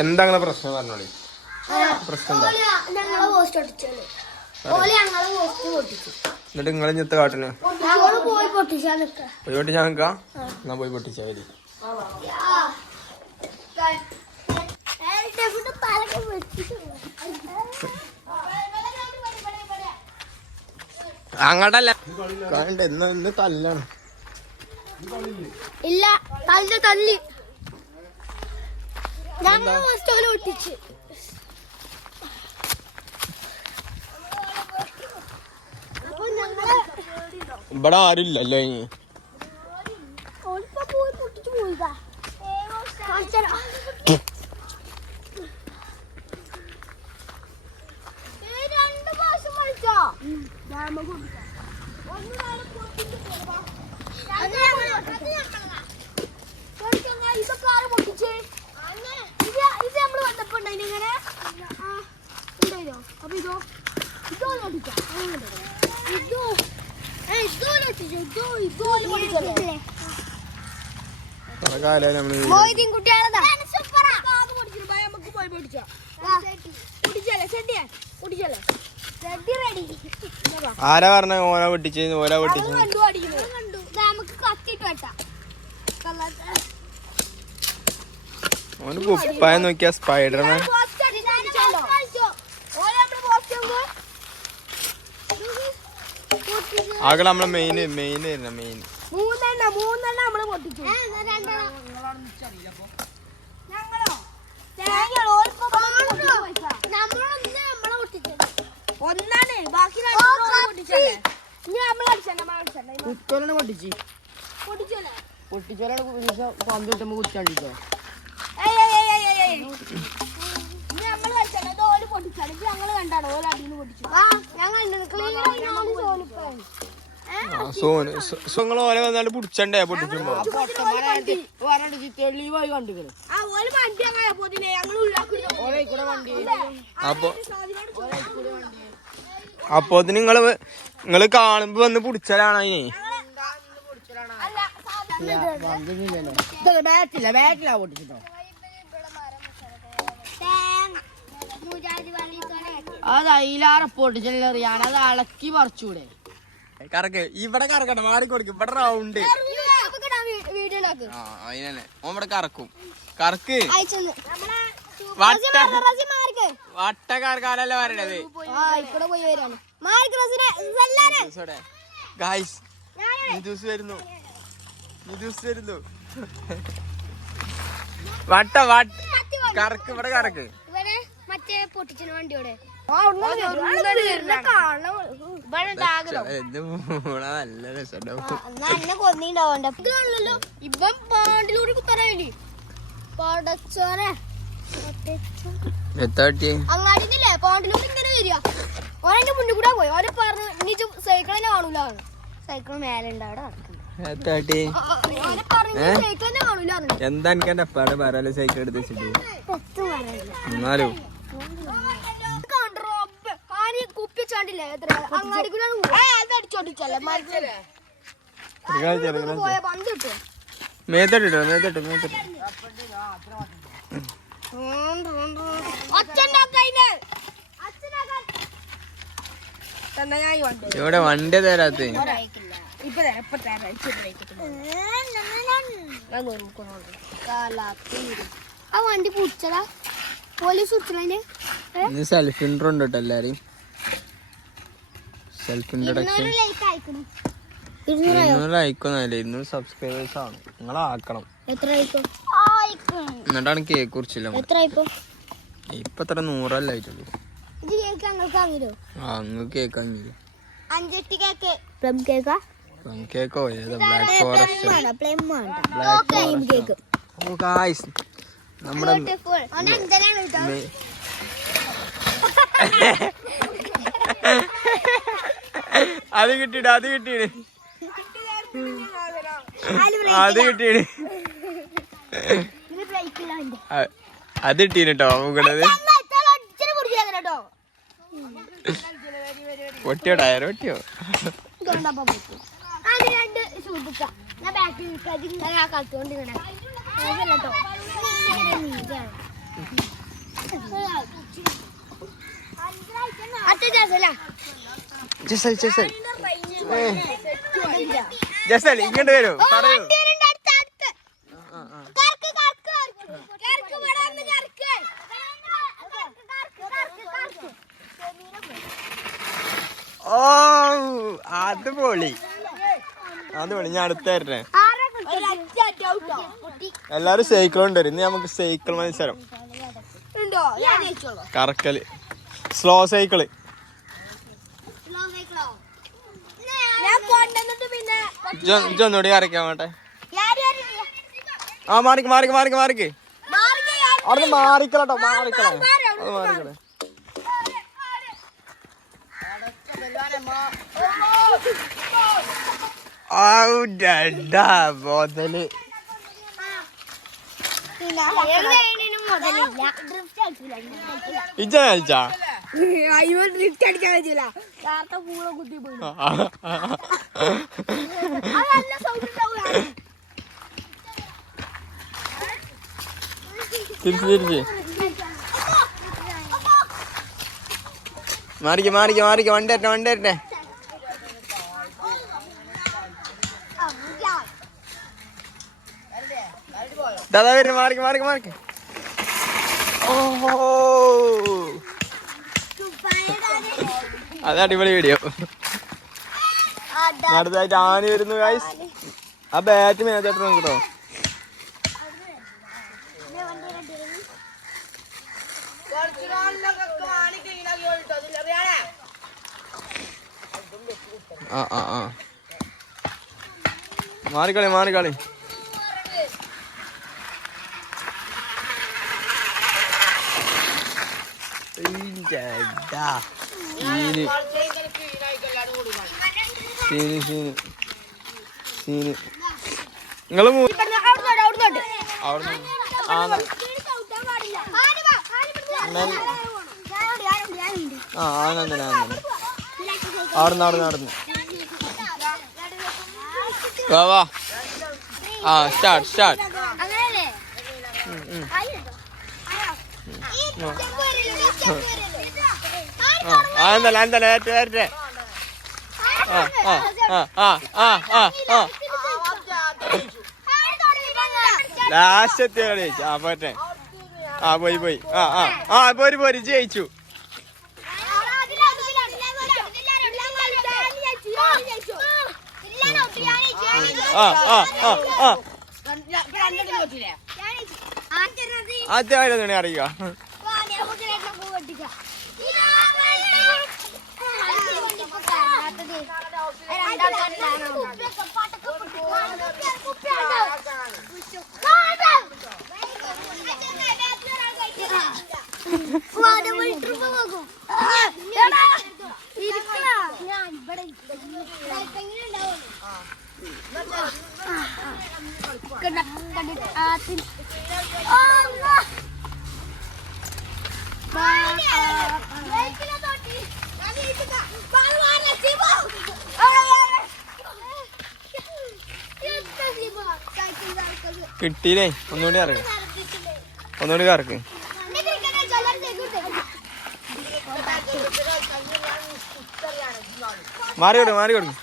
എന്താ പ്രശ്നം പറഞ്ഞോളി. പ്രശ്നം എന്നിട്ട് നിങ്ങൾ ഞെത്ത കാട്ടിന് പോയി പൊട്ടിച്ചാ നിക്കാ. എന്നാ പോയി പൊട്ടിച്ചാ മതി. അങ്ങോട്ടല്ല ഇന്ന് തല്ലാണ്. ഇല്ല തല്ലി ഞങ്ങൾ ഒട്ടിച്ച് ഇവിടെ ആരുമില്ലല്ലോ ഇനി. ആരാ പറഞ്ഞ ഓല പൊട്ടിച്ച് ഓല പൊട്ടിച്ച് ഓന് കുപ്പായ നോക്കിയ സ്പൈഡർമാൻ. ആകെ നമ്മളെ മെയിൻ മൂന്നെണ്ണം പൊട്ടിച്ചു. ഒന്നാണ് ബാക്കി പൊട്ടിച്ചോലാണ് പന്ത് കിട്ടുമ്പോ കുറ്റാണ്ടിട്ടോ. നിങ്ങൾ ഓല വന്നാല് പിടിച്ചണ്ടേ പൊട്ടിക്കുമ്പോ. തെളിവായി കണ്ടിക്കണ് അപ്പൊ നിങ്ങള് കാണുമ്പോ വന്ന് പിടിച്ചലാണ് അതിന്. ബാറ്റിലാ പൊട്ടിച്ചിട്ടോ. അത് അതിലാറെ പൊട്ടിച്ചറിയാണ്. അത് അളക്കി പറിച്ചൂടെ. കറക്ക് ഇവിടെ കറക്കട്ടെ, മാറി കൊടുക്കും. ഇവിടെ റൗണ്ട് അതിനെ ഓൻ കറക്കും. കറക്ക് വട്ട കറക്കാനല്ലേ വരണത്. ഗായ്സ് വരുന്നു വട്ട കറക്ക് ഇവിടെ കറക്ക്. മറ്റേ പൊട്ടിച്ചിന് വണ്ടിയോടെ നല്ല കൊന്നിണ്ടാവണ്ടല്ലോ. ഇപ്പം പാണ്ടിലൂടെ കുത്താൻ വേണ്ടി അങ്ങാടിന്നില്ലേ പാണ്ടിലൂടെ ഇങ്ങനെ വരിക. ഓരന്റെ മുന്നിൽ കൂടെ പോയി. ഓരെ പറഞ്ഞു ഇനി സൈക്കിൾ തന്നെ കാണൂല. സൈക്കിൾ മേലെ ഉണ്ടാവിടെ എന്താ എനിക്ക് എപ്പാടെ പറയാലോ സൈക്കിൾ എടുത്ത് വെച്ചിട്ട്. എന്നാലും കുപ്പിച്ചാണ്ടില്ലേ അങ്ങാടി കൂടെ അടിച്ചോട്ടിച്ചല്ലേ പന്ത് കിട്ടും. മേത്തിട്ടോ ഇവിടെ വണ്ടി തരാത്ത ആ വണ്ടി പിടിച്ചതാ പോലീസ് പിടിച്ചതിന്. സെൽഫ് ഇൻട്രോ ഉണ്ട് കേട്ടോ എല്ലാരും. സെൽഫ് ഇൻട്രൊഡക്ഷൻ 200 ലൈക്കൊന്നല്ല 200 സബ്സ്ക്രൈബേഴ്സ് ആണ്. നിങ്ങളാക്കണം. എന്നിട്ടാണ് കേക്ക് കുറിച്ചില്ല. ഇപ്പൊ എത്ര 100 ആയിട്ടുള്ളൂ. അങ്ങ് കേക്ക് വാങ്ങിയില്ല. കേക്കോ ഏതാ ബ്ലാക്ക് ഫോറസ്റ്റ് നമ്മുടെ അത് കിട്ടിയിട്ട് അത് കിട്ടിയിട്ട് കിട്ടീട്ടോ മുകളത് പൊട്ടിയോ ടയർ പൊട്ടിയോ. ജസൽ ഇങ്ങോട്ട് വരൂ പറയൂ. ഓ അത് പൊളി ഞാൻ അടുത്ത തരട്ടെ. എല്ലാരും സൈക്കിൾ കൊണ്ടുവരും. ഇന്ന് നമുക്ക് സൈക്കിൾ മത്സരം. കറക്കല് സ്ലോ സൈക്കിള്. ഒന്നുകൂടി കറക്കാൻ വേട്ടെ. ആ മാറിക്ക് അവിടെ മാറിക്കളട്ടോ മാറിക്കളെ. മുതല് ഇജ്ജ കളിച്ചാ തിരിച്ച് മാറിക്ക് വണ്ടി വരട്ടെ. ദാദാ വരുന്നു. മാറിക്ക്. ഓഹോ അത് അടിപൊളി വീഡിയോ. അടുത്തായിട്ട് ആന വരുന്നു ഗൈസ്. ആ ബാറ്റ് മേച്ചായിട്ട് നോക്കട്ടോ. മാറിക്കളി. നിങ്ങള് അവിടുന്ന് വാ. സ്റ്റാർട്ട്. എന്തല്ല വരട്ടെ. ലാസ്റ്റ് എത്തിയ കളി ജയിച്ചു. പോട്ടെ. പോയി ജയിച്ചു. ആദ്യമായിട്ട് അറിയുക. കിട്ടിയില്ലേ? ഒന്നുകൂടി കറക്ക്. മാറി കൊടുക്കും.